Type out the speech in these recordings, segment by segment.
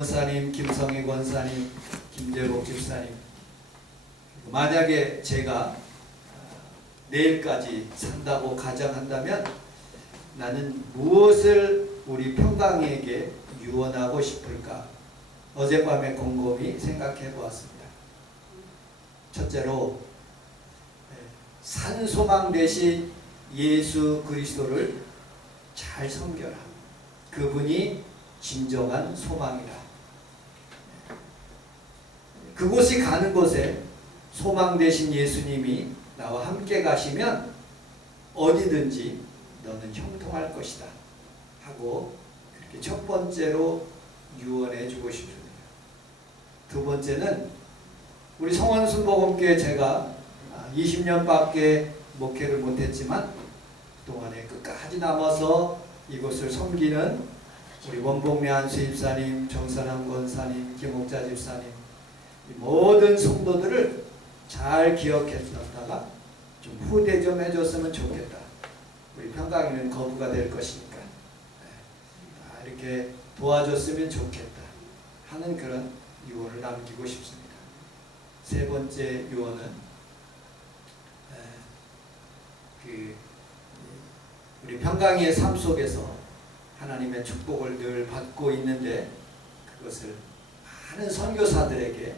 권사님, 김성희 권사님, 김재복 집사님, 만약에 제가 내일까지 산다고 가정한다면 나는 무엇을 우리 평강에게 유언하고 싶을까? 어젯밤에 곰곰이 생각해 보았습니다. 첫째로 산소망 되신 예수 그리스도를 잘 섬겨라. 그분이 진정한 소망이다. 그곳이 가는 곳에 소망 되신 예수님이 나와 함께 가시면 어디든지 너는 형통할 것이다 하고 그렇게 첫 번째로 유언해 주고 싶습니다. 두 번째는 우리 성원순복음교회 제가 20년밖에 목회를 못했지만 그동안에 끝까지 남아서 이곳을 섬기는 우리 원복래 한수 집사님, 정선한 권사님, 김옥자 집사님 모든 성도들을 잘 기억했다가 좀 후대 좀 해줬으면 좋겠다. 우리 평강에는 거부가 될 것이니까 이렇게 도와줬으면 좋겠다 하는 그런 유언을 남기고 싶습니다. 세 번째 유언은 우리 평강의 삶 속에서 하나님의 축복을 늘 받고 있는데 그것을 많은 선교사들에게 이렇게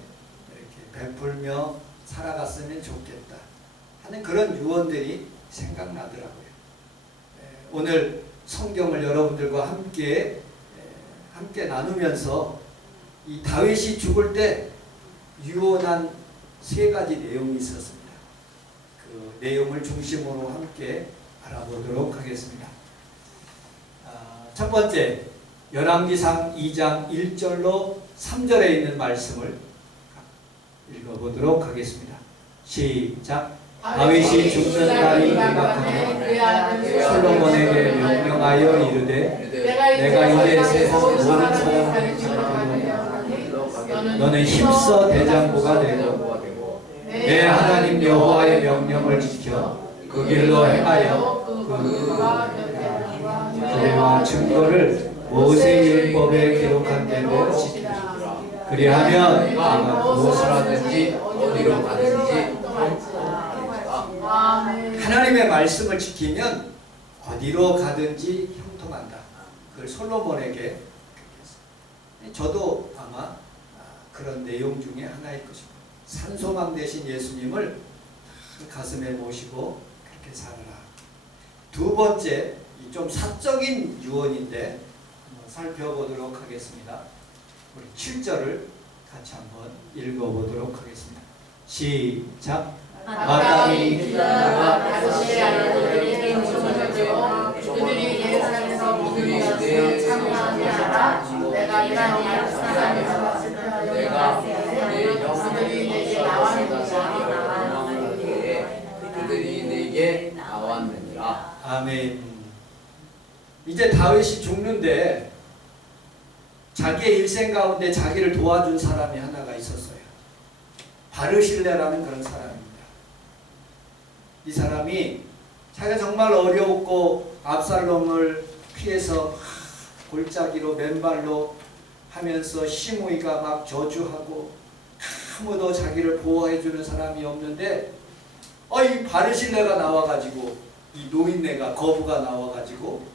베풀며 살아갔으면 좋겠다 하는 그런 유언들이 생각나더라고요. 오늘 성경을 여러분들과 함께 나누면서 이 다윗이 죽을 때 유언한 세 가지 내용이 있었습니다. 그 내용을 중심으로 함께 알아보도록 하겠습니다. 첫 번째, 열왕기상 2장 1절로 3절에 있는 말씀을 읽어보도록 하겠습니다. 시작. 다윗이 죽는 날이 임박하며 솔로몬에게 명령하여 이르되 내가 이제 세상 모든 사람을 너는 힘써 대장부가 되고 내 하나님 여호와의 명령을 지켜 그 길로 행하여 그와 증거를 모세의 율법에 기록한 대로 지키라. 그리하면 네가 무엇을 하든지 어디로 가든지 하나님의 말씀을 지키면 어디로 가든지 형통한다. 그걸 솔로몬에게 저도 아마 그런 내용 중에 하나일 것입니다. 산소망 되신 예수님을 가슴에 모시고 그렇게 살아라. 두 번째, 좀 사적인 유언인데 살펴보도록 하겠습니다. 우리 7절을 같이 한번 읽어보도록 하겠습니다. 시작. 마땅히 기다려가 다윗의 아들들이 행동하며 그들이 예루살렘에서 모든 것을 참여하게 하라. 내가 이러한 말씀하면서 내가 내 영혼들이 내게 나왔느니라. 아멘. 이제 다윗이 죽는데 자기의 일생 가운데 자기를 도와준 사람이 하나가 있었어요. 바르실레라는 그런 사람입니다. 이 사람이 자기가 정말 어려웠고 압살롬을 피해서 골짜기로 맨발로 하면서 시므이가 막 저주하고 아무도 자기를 보호해주는 사람이 없는데 이 바르실레가 나와가지고 이 노인네가 거부가 나와가지고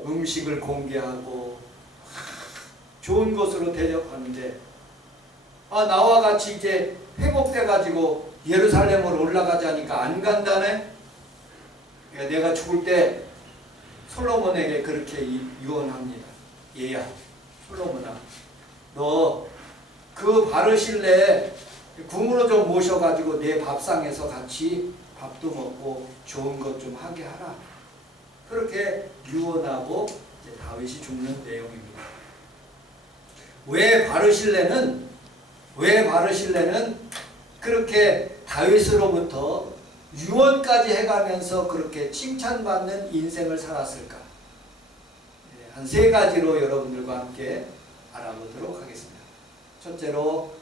음식을 공개하고 좋은 곳으로 대접하는데 나와 같이 이제 회복돼가지고 예루살렘으로 올라가자니까 안 간다네. 그러니까 내가 죽을 때 솔로몬에게 그렇게 유언합니다. 얘야 솔로몬아, 너 그 바르실레 궁으로 좀 모셔가지고 내 밥상에서 같이 밥도 먹고 좋은 것 좀 하게 하라. 그렇게 유언하고 이제 다윗이 죽는 내용입니다. 왜 바르실레는 그렇게 다윗으로부터 유언까지 해가면서 그렇게 칭찬받는 인생을 살았을까? 한 세 가지로 여러분들과 함께 알아보도록 하겠습니다. 첫째로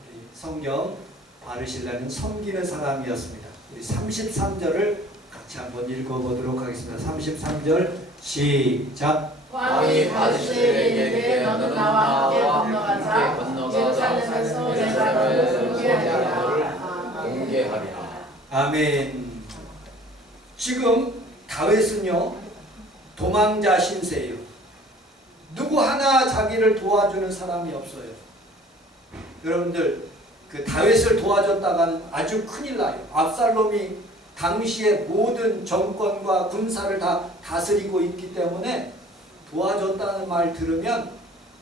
우리 성경 바르실레는 섬기는 사람이었습니다. 우리 33절을 같이 한번 읽어보도록 하겠습니다. 33절 시작. 왕이 바리새인에게 이르되 너는 나와 함께 건너가자. 예루살렘에서 내가 너를 공개하리라. 아멘. 지금 다윗은요 도망자 신세예요. 누구 하나 자기를 도와주는 사람이 없어요. 여러분들 그 다윗을 도와줬다가는 아주 큰일 나요. 압살롬이 당시에 모든 정권과 군사를 다 다스리고 있기 때문에 도와줬다는 말 들으면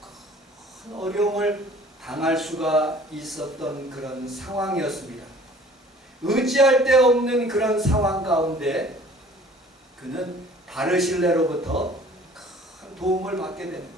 큰 어려움을 당할 수가 있었던 그런 상황이었습니다. 의지할 데 없는 그런 상황 가운데 그는 바르실레로부터 큰 도움을 받게 됩니다.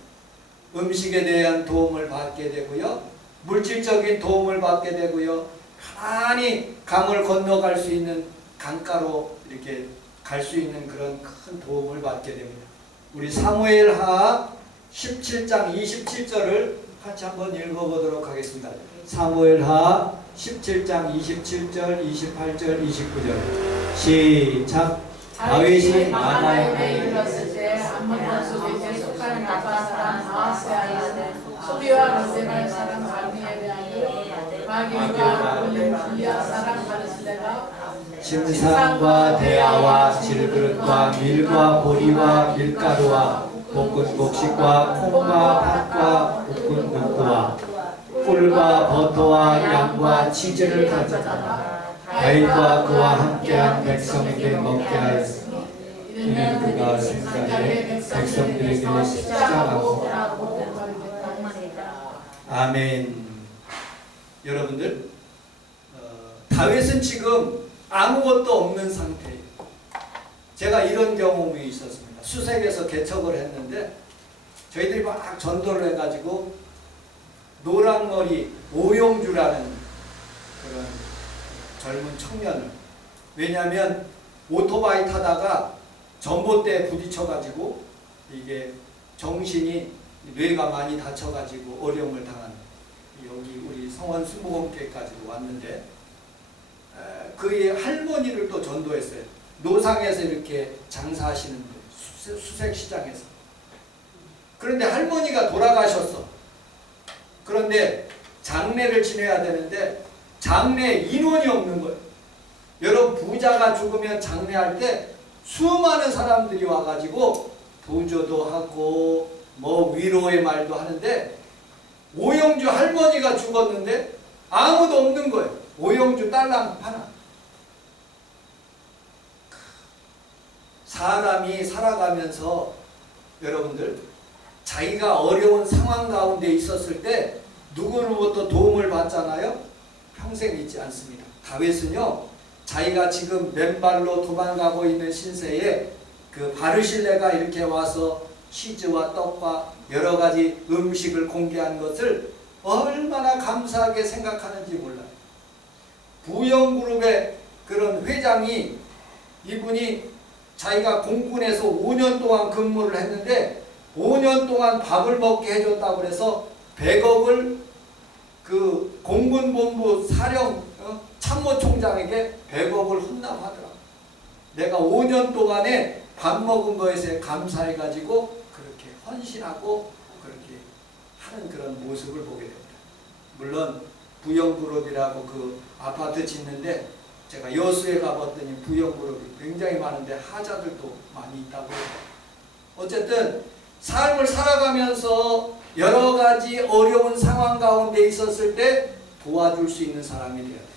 음식에 대한 도움을 받게 되고요. 물질적인 도움을 받게 되고요. 편안히 강을 건너갈 수 있는 강가로 이렇게 갈 수 있는 그런 큰 도움을 받게 됩니다. 우리 사무엘하 17장 27절을 같이 한번 읽어보도록 하겠습니다. 사무엘하 17장 27절, 28절, 29절 시작. 다윗이 마나임에 이르렀을 때 암몬 원수에게 속하는 나바 사람 마아스의 아들 소비와 롯데말 사람 발미에 대하여 마길과 올린 기야 사람 바르실레가 침상과 대야와 질그릇과 밀과 보리와 밀가루와 볶은 곡식과 콩과 팥과 볶은 녹두와 꿀과 버터와 양과 치즈를 가져다가 다윗과 그와 함께한 백성에게 먹게 하였으니 이는 그가 생각에 백성들에게 시작하고. 아멘. 여러분들 다윗은 지금 아무것도 없는 상태예요. 제가 이런 경험이 있었습니다. 수색에서 개척을 했는데 저희들이 막 전도를 해가지고 노랑머리 오용주라는 그런 젊은 청년을, 왜냐하면 오토바이 타다가 전봇대에 부딪혀가지고 이게 정신이 뇌가 많이 다쳐가지고 어려움을 당한, 여기 우리 성원 순복음교회까지 왔는데 그의 할머니를 또 전도했어요. 노상에서 이렇게 장사하시는 분, 수색시장에서. 그런데 할머니가 돌아가셨어. 그런데 장례를 지내야 되는데 장례 인원이 없는 거예요. 여러분, 부자가 죽으면 장례할 때 수많은 사람들이 와가지고 부조도 하고 뭐 위로의 말도 하는데 오영주 할머니가 죽었는데 아무도 없는 거예요. 오영주 딸랑 하나. 사람이 살아가면서 여러분들 자기가 어려운 상황 가운데 있었을 때 누구로부터 도움을 받잖아요. 평생 있지 않습니다. 다윗은요, 자기가 지금 맨발로 도망가고 있는 신세에 그 바르실레가 이렇게 와서 치즈와 떡과 여러 가지 음식을 공개한 것을 얼마나 감사하게 생각하는지 몰라요. 부영그룹의 그런 회장이, 이분이 자기가 공군에서 5년 동안 근무를 했는데 5년 동안 밥을 먹게 해줬다고 해서 100억을 그 공군본부 사령 참모총장에게 100억을 헌납하더라고. 내가 5년 동안에 밥 먹은 것에 감사해가지고 그렇게 헌신하고 그렇게 하는 그런 모습을 보게 됩니다. 물론 부영그룹이라고 그 아파트 짓는데 제가 여수에 가봤더니 부영그룹이 굉장히 많은데 하자들도 많이 있다고 해요. 어쨌든 삶을 살아가면서 여러 가지 어려운 상황 가운데 있었을 때 도와줄 수 있는 사람이 돼야 돼요.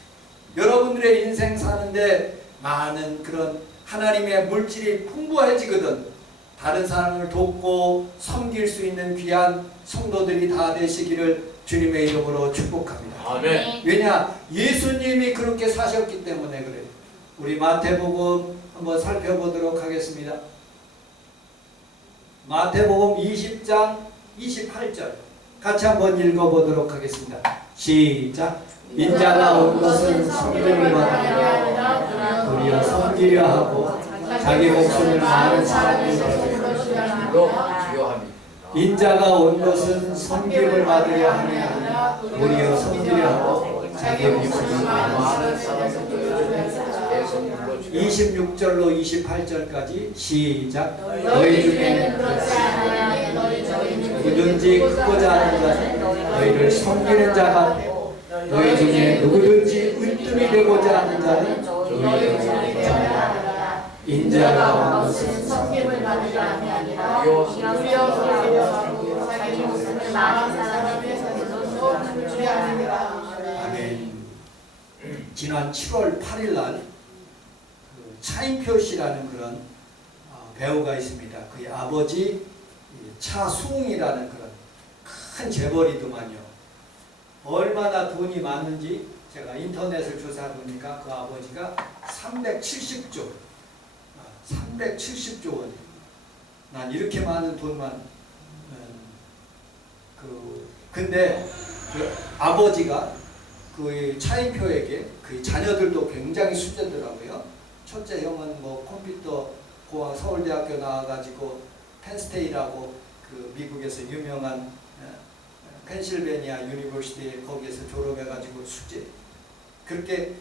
여러분들의 인생 사는데 많은 그런 하나님의 물질이 풍부해지거든. 다른 사람을 돕고 섬길 수 있는 귀한 성도들이 다 되시기를 주님의 이름으로 축복합니다. 아멘. 왜냐? 예수님이 그렇게 사셨기 때문에 그래요. 우리 마태복음 한번 살펴보도록 하겠습니다. 마태복음 20장 28절 같이 한번 읽어보도록 하겠습니다. 시작. 인자가 온 것은 섬김을 받으려 도리어 섬기려 하고 자기 목숨을 많은 사람이 인자가 온 것은 섬김을 받으려 함이 아니라 도리어 섬기려 하고 자기 목숨을 많은 사람이 계속 26절로 28절까지 시작. 너희 중에는 그렇지 아니하니 너희 중에는 누구든지 크고자 하는 자는 너희를 섬기는 자가 너희 중에 누구든지 으뜸이 되고자 하는 자는 너희 중에 되어야 하리라. 인자가 인자가 무슨 섬김을 받으려 함이 아니라 우리여서 되려고 자기 목숨을 망한 사람을 위해서 주리 아니라. 아멘. 지난 7월 8일 날 차인표 씨라는 그런 배우가 있습니다. 그의 아버지 차수웅이라는 그런 큰 재벌이더만요. 얼마나 돈이 많은지 제가 인터넷을 조사해보니까 그 아버지가 370조 원. 난 이렇게 많은 돈만 근데 그 아버지가 그 차인표에게 그 자녀들도 굉장히 수제더라고요. 첫째 형은 뭐 컴퓨터 공학 서울대학교 나와가지고 펜스테이라고 그 미국에서 유명한 펜실베니아 유니버시티 거기에서 졸업해가지고 숙제 그렇게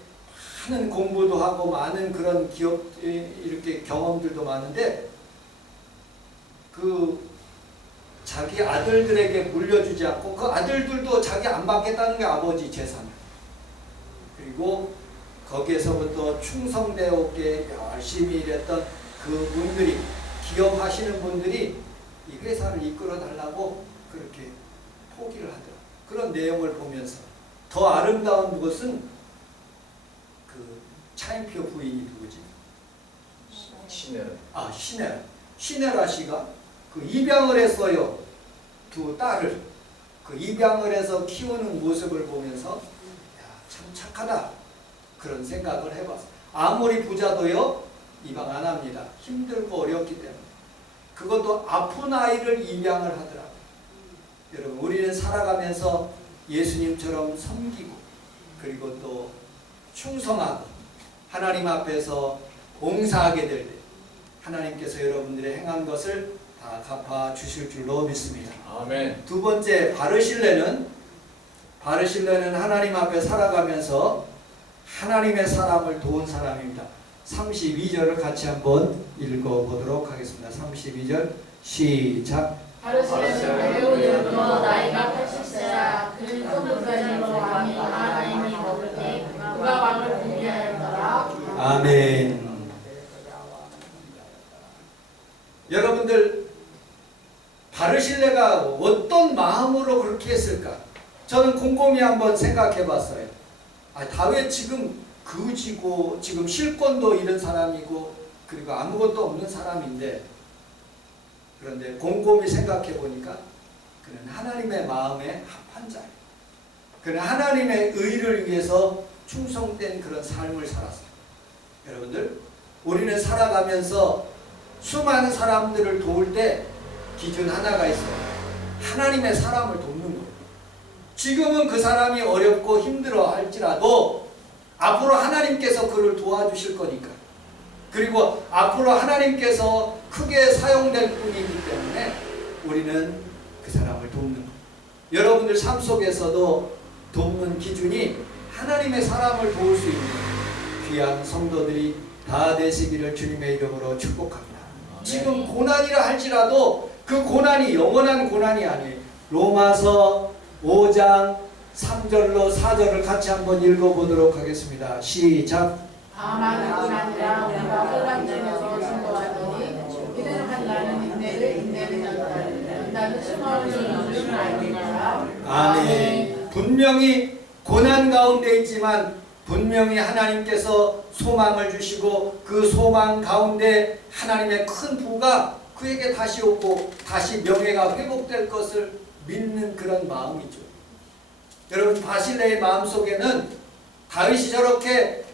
많은 공부도 하고 많은 그런 기업 이렇게 경험들도 많은데 그 자기 아들들에게 물려주지 않고 그 아들들도 자기 안 받겠다는 게 아버지 재산. 그리고 거기에서부터 충성되었게 열심히 일했던 그 분들이 기업 하시는 분들이 이 회사를 이끌어 달라고 그렇게 포기를 하더라. 그런 내용을 보면서 더 아름다운 것은 그 차인표 부인이 누구지? 시네라 씨가 그 입양을 했어요. 두 딸을 그 입양을 해서 키우는 모습을 보면서 참 착하다 그런 생각을 해봤어요. 아무리 부자도요 입양 안 합니다. 힘들고 어렵기 때문에. 그것도 아픈 아이를 입양을 하더라고요. 여러분 우리는 살아가면서 예수님처럼 섬기고 그리고 또 충성하고 하나님 앞에서 봉사하게 될 때 하나님께서 여러분들의 행한 것을 다 갚아 주실 줄로 믿습니다. 아멘. 두 번째 바르실레는 하나님 앞에 살아가면서 하나님의 사람을 도운 사람입니다. 32절을 같이 한번 읽어보도록 하겠습니다. 32절 시작. 바르실레는 매우 늙어 나이가 80세라. 그는 큰 부자님으로 왕이 하나님이 먹을 때 그가 왕을 궁리하였더라. 아멘. 여러분들 바르실레가 어떤 마음으로 그렇게 했을까? 저는 곰곰이 한번 생각해 봤어요. 다윗 지금 거지고 지금 실권도 잃은 사람이고 그리고 아무것도 없는 사람인데 그런데 곰곰이 생각해 보니까 그는 하나님의 마음에 합한 자예요. 그는 하나님의 의를 위해서 충성된 그런 삶을 살았어요. 여러분들 우리는 살아가면서 수많은 사람들을 도울 때 기준 하나가 있어요. 하나님의 사람을 돕는 거예요. 지금은 그 사람이 어렵고 힘들어 할지라도 앞으로 하나님께서 그를 도와주실 거니까. 그리고 앞으로 하나님께서 크게 사용될 분이기 때문에 우리는 그 사람을 돕는 거예요. 여러분들 삶 속에서도 돕는 기준이 하나님의 사람을 도울 수 있는 귀한 성도들이 다 되시기를 주님의 이름으로 축복합니다. 지금 고난이라 할지라도 그 고난이 영원한 고난이 아니에요. 로마서 5장 3절로 4절을 같이 한번 읽어보도록 하겠습니다. 시작. 다만 고난이라 우리가 흑암 중에서 증거하더니 이는 한나는 인내를 나는 수많은 줄을 알겠다. 아멘. 분명히 고난 가운데 있지만 분명히 하나님께서 소망을 주시고 그 소망 가운데 하나님의 큰 부가 그에게 다시 오고 다시 명예가 회복될 것을 믿는 그런 마음이죠. 여러분 바실레의 마음속에는 다윗이 저렇게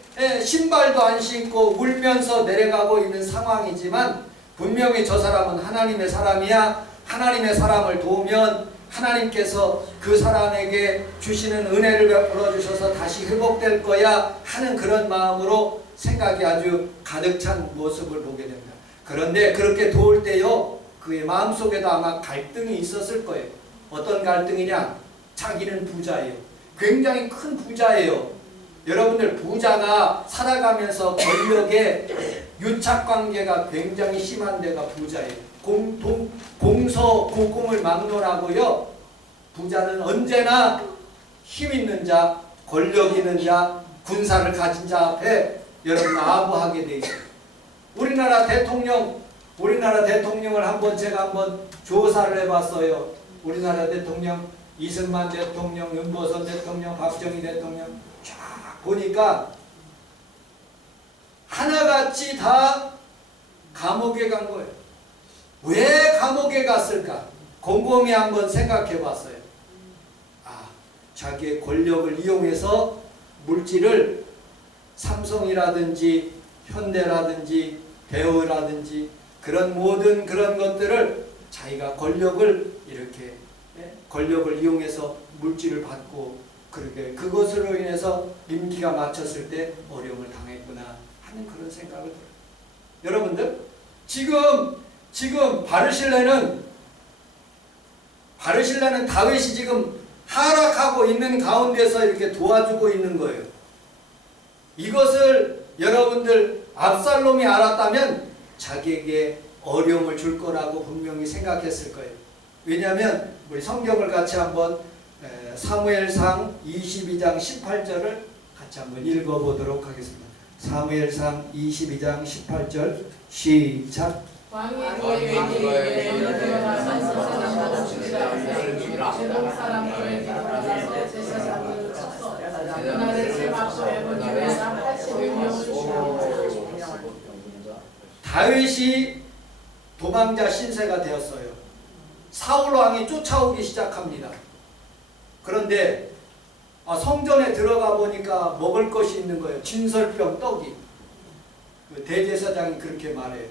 신발도 안 신고 울면서 내려가고 있는 상황이지만 분명히 저 사람은 하나님의 사람이야. 하나님의 사람을 도우면 하나님께서 그 사람에게 주시는 은혜를 베풀어 주셔서 다시 회복될 거야 하는 그런 마음으로 생각이 아주 가득 찬 모습을 보게 됩니다. 그런데 그렇게 도울 때요 그의 마음속에도 아마 갈등이 있었을 거예요. 어떤 갈등이냐? 자기는 부자예요. 굉장히 큰 부자예요. 여러분들 부자가 살아가면서 권력의 유착관계가 굉장히 심한 데가 부자예요. 공서고금을 막론하고요. 부자는 언제나 힘 있는 자, 권력 있는 자, 군사를 가진 자 앞에 여러분 아부하게 돼 있어요. 우리나라 대통령을 제가 한번 조사를 해봤어요. 우리나라 대통령 이승만 대통령, 윤보선 대통령, 박정희 대통령 쫙 보니까 하나같이 다 감옥에 간 거예요. 왜 감옥에 갔을까? 곰곰이 한번 생각해 봤어요. 자기의 권력을 이용해서 물질을 삼성이라든지 현대라든지 대우라든지 모든 그런 것들을 자기가 권력을 이용해서 물질을 받고 그것으로 인해서 임기가 마쳤을 때 어려움을 당했구나 하는 그런 생각을 들어요. 여러분들 지금 바르실레는 다윗이 지금 하락하고 있는 가운데서 이렇게 도와주고 있는 거예요. 이것을 여러분들 압살롬이 알았다면 자기에게 어려움을 줄 거라고 분명히 생각했을 거예요. 왜냐하면 우리 성경을 같이 한번 사무엘상 22장 18절을 같이 한번 읽어보도록 하겠습니다. 사무엘상 22장 18절 시작. 왕이 그에게 제동 사람들에게 돌아가서 제사장들을 쳤어. 그날의 세 박수에 번지면 80명을 주시고 다윗이 도망자 신세가 되었어요. 사울 왕이 쫓아오기 시작합니다. 그런데 성전에 들어가 보니까 먹을 것이 있는 거예요. 진설병 떡이. 그 대제사장이 그렇게 말해요.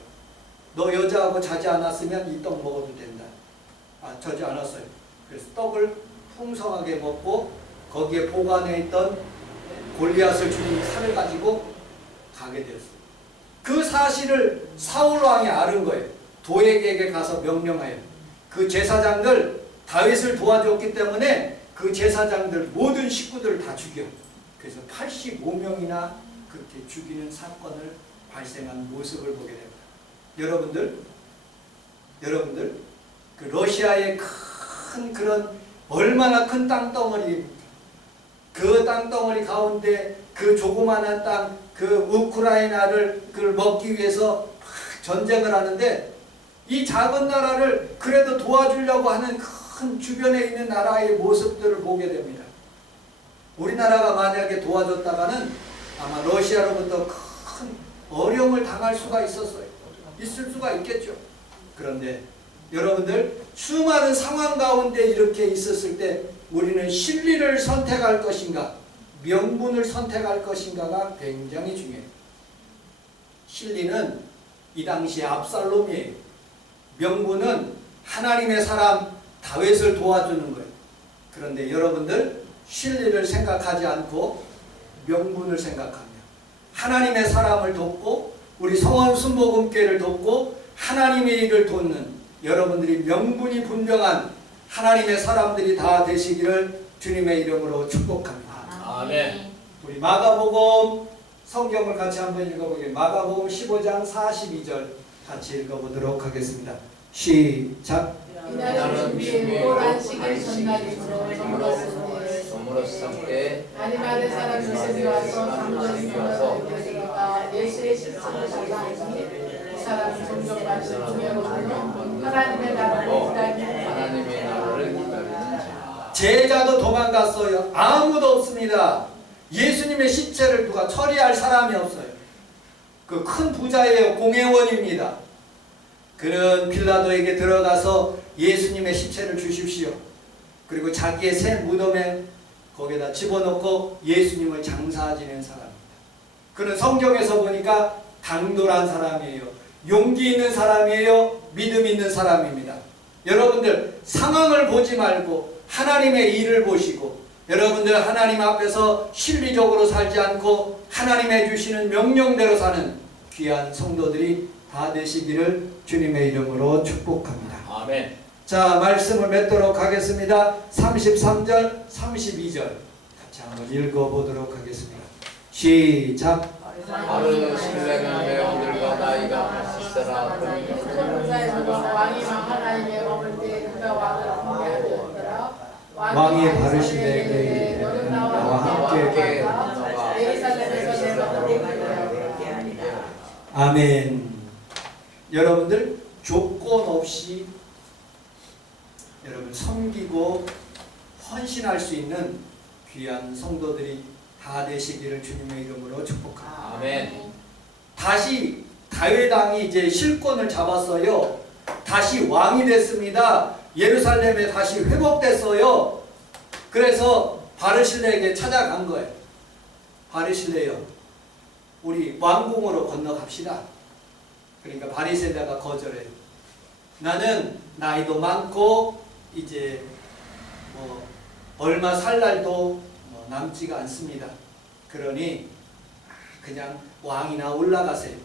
너 여자하고 자지 않았으면 이 떡 먹어도 된다. 자지 않았어요. 그래서 떡을 풍성하게 먹고 거기에 보관해 있던 골리앗을 죽인 칼을 가지고 가게 되었어요. 그 사실을 사울 왕이 아는 거예요. 도액에게 가서 명령하여 그 제사장들 다윗을 도와줬기 때문에 그 제사장들 모든 식구들을 다 죽여. 그래서 85명이나 그렇게 죽이는 사건을 발생한 모습을 보게 됩니다. 여러분들 그 러시아의 큰 그런 얼마나 큰 땅덩어리, 그 땅덩어리 가운데 그 조그마한 땅, 그 우크라이나를 그걸 먹기 위해서 전쟁을 하는데 이 작은 나라를 그래도 도와주려고 하는 큰 주변에 있는 나라의 모습들을 보게 됩니다. 우리나라가 만약에 도와줬다가는 아마 러시아로부터 큰 어려움을 당할 수가 있을 수가 있겠죠. 그런데 여러분들 수많은 상황 가운데 이렇게 있었을 때 우리는 진리를 선택할 것인가 명분을 선택할 것인가가 굉장히 중요해요. 진리는 이 당시에 압살롬이에요. 명분은 하나님의 사람 다윗을 도와주는 거예요. 그런데 여러분들 진리를 생각하지 않고 명분을 생각하며 하나님의 사람을 돕고 우리 성원 순복음교회를 돕고 하나님의 일을 돕는 여러분들이 명분이 분명한 하나님의 사람들이 다 되시기를 주님의 이름으로 축복합니다. 아멘. 우리 마가복음 성경을 같이 한번 읽어보겠습니다. 마가복음 15장 42절 같이 읽어보도록 하겠습니다. 시작. 이날을 준비해 곧 안식일 전날이므로 저물었을 때 아리마대 사람 요셉이 와서 담전이 들어가 예수의 십자가를 잡아오니 이 사람은 종종 말씀 중에로는 하나님의 나라를 기다리는 자. 제자도 도망갔어요. 아무도 없습니다. 예수님의 시체를 누가 처리할 사람이 없어요. 그 큰 부자예요. 공회원입니다. 그는 빌라도에게 들어가서 예수님의 시체를 주십시오. 그리고 자기의 새 무덤에 거기다 집어넣고 예수님을 장사 지낸 사람입니다. 그는 성경에서 보니까 당돌한 사람이에요. 용기 있는 사람이에요. 믿음 있는 사람입니다. 여러분들 상황을 보지 말고 하나님의 일을 보시고 여러분들 하나님 앞에서 실리적으로 살지 않고 하나님의 주시는 명령대로 사는 귀한 성도들이 다 되시기를 주님의 이름으로 축복합니다. 아멘. 자, 말씀을 맺도록 하겠습니다. 33절, 32절 같이 한번 읽어보도록 하겠습니다. 시작. 바르실레는 외우들과 나이가 80세라 군사에서도 왕이 하나님의 먹을 때 그가 왕을 공개하였더라. 왕이 바르실레에게 이르되 나와 함께 건너가 예루살렘에서 내가 너를 그렇게 하리라. 아멘. 여러분들 조건 없이 여러분 섬기고 헌신할 수 있는 귀한 성도들이 다 되시기를 주님의 이름으로 축복합니다. 아멘. 다시 다윗 왕이 이제 실권을 잡았어요. 다시 왕이 됐습니다. 예루살렘에 다시 회복됐어요. 그래서 바르실레에게 찾아간 거예요. 바르실레요, 우리 왕궁으로 건너갑시다. 그러니까 바르실레가 거절해요. 나는 나이도 많고 이제 얼마 살 날도 남지가 않습니다. 그러니 그냥 왕이나 올라가세요.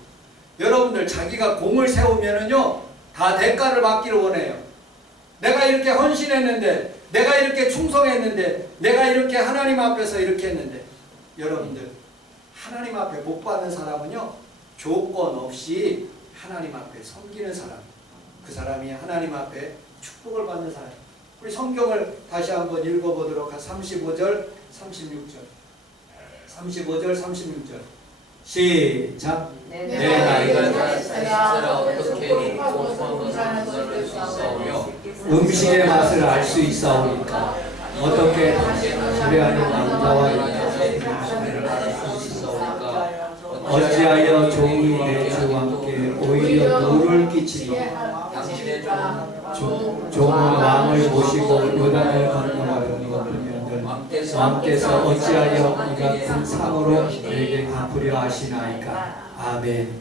여러분들 자기가 공을 세우면은요 다 대가를 받기를 원해요. 내가 이렇게 헌신했는데, 내가 이렇게 충성했는데, 내가 이렇게 하나님 앞에서 이렇게 했는데, 여러분들 하나님 앞에 복 받는 사람은요 조건 없이 하나님 앞에 섬기는 사람, 그 사람이 하나님 앞에 축복을 받는 사람. 우리 성경을 다시 한번 읽어보도록 하겠습니다. 35절 36절 35절 36절 시작. 내 나이가 나이가 80세라 어떻게 소망을 살수 있사오며 음식의 맛을 알 수 있사오니까 어떻게 지배하는 남자와 여자를 알수 있사오니까 어찌하여 종이 내 주와 함께 오히려 노를 끼치니 당신의 종은 왕을 모시고 요단을 건너가려니 그러면들 왕께서 어찌하여 이 같은 상으로 내게 갚으려 하시나이까. 아멘.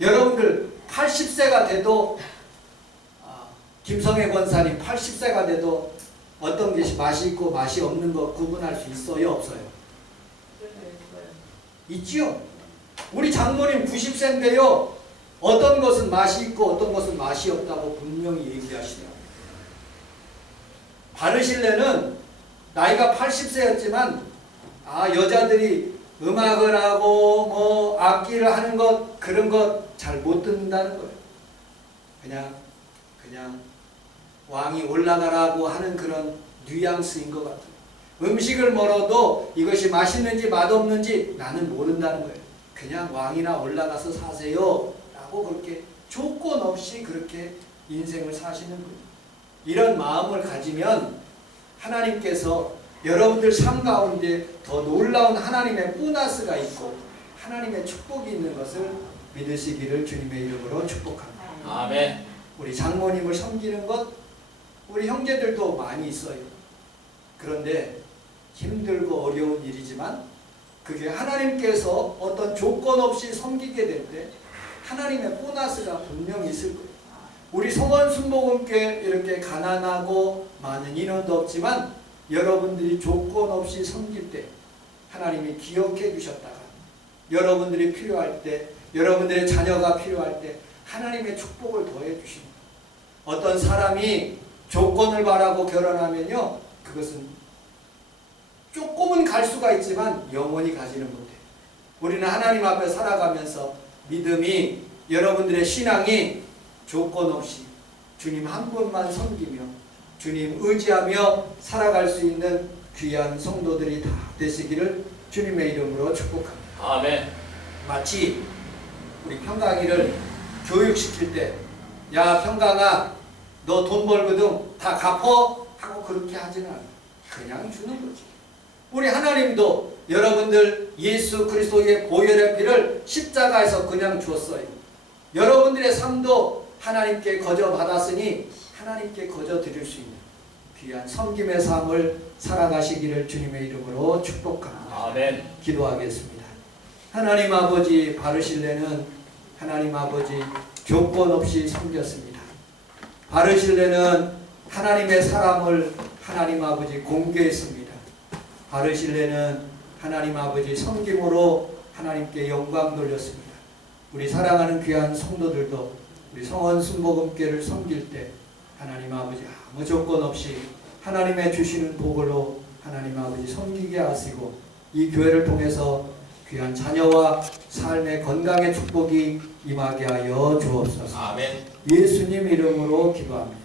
여러분들 80세가 돼도 김성애 권사님 80세가 돼도 어떤 것이 맛이 있고 맛이 없는 거 구분할 수 있어요, 없어요? 있지요. 우리 장모님 90세인데요 어떤 것은 맛이 있고 어떤 것은 맛이 없다고 분명히 얘기하시더라고요. 바르실레는 나이가 80세였지만 여자들이 음악을 하고 악기를 하는 것 그런 것 잘 못 듣는다는 거예요. 그냥 왕이 올라가라고 하는 그런 뉘앙스인 것 같아요. 음식을 먹어도 이것이 맛있는지 맛없는지 나는 모른다는 거예요. 그냥 왕이나 올라가서 사세요 라고 그렇게 조건 없이 그렇게 인생을 사시는 거예요. 이런 마음을 가지면 하나님께서 여러분들 삶 가운데 더 놀라운 하나님의 보너스가 있고 하나님의 축복이 있는 것을 믿으시기를 주님의 이름으로 축복합니다. 아멘. 우리 장모님을 섬기는 것 우리 형제들도 많이 있어요. 그런데 힘들고 어려운 일이지만 그게 하나님께서 어떤 조건 없이 섬기게 될 때 하나님의 보너스가 분명히 있을 거예요. 우리 성원 순복음교회 이렇게 가난하고 많은 인원도 없지만 여러분들이 조건 없이 섬길 때 하나님이 기억해 주셨다가 여러분들이 필요할 때 여러분들의 자녀가 필요할 때 하나님의 축복을 더해 주십니다. 어떤 사람이 조건을 바라고 결혼하면요 그것은 조금은 갈 수가 있지만 영원히 가지는 못해요. 우리는 하나님 앞에 살아가면서 믿음이 여러분들의 신앙이 조건 없이 주님 한 분만 섬기며 주님 의지하며 살아갈 수 있는 귀한 성도들이 다 되시기를 주님의 이름으로 축복합니다. 아멘. 마치 우리 평강이를 교육시킬 때 야 평강아 너 돈 벌거든 다 갚어 하고 그렇게 하지는 않아요. 그냥 주는 거지. 우리 하나님도 여러분들 예수 그리스도의 보혈의 피를 십자가에서 그냥 주었어요. 여러분들의 삶도 하나님께 거저 받았으니 하나님께 거저 드릴 수 있는 귀한 섬김의 삶을 살아가시기를 주님의 이름으로 축복합니다. 아멘. 기도하겠습니다. 하나님 아버지 바르실레는 하나님 아버지 조건 없이 섬겼습니다. 바르실레는 하나님의 사랑을 하나님 아버지 공개했습니다. 바르실레는 하나님 아버지 섬김으로 하나님께 영광 돌렸습니다. 우리 사랑하는 귀한 성도들도 우리 성원 순복음교회를 섬길 때 하나님 아버지 아무 조건 없이 하나님의 주시는 복으로 하나님 아버지 섬기게 하시고 이 교회를 통해서 귀한 자녀와 삶의 건강의 축복이 임하게 하여 주옵소서. 아멘. 예수님 이름으로 기도합니다.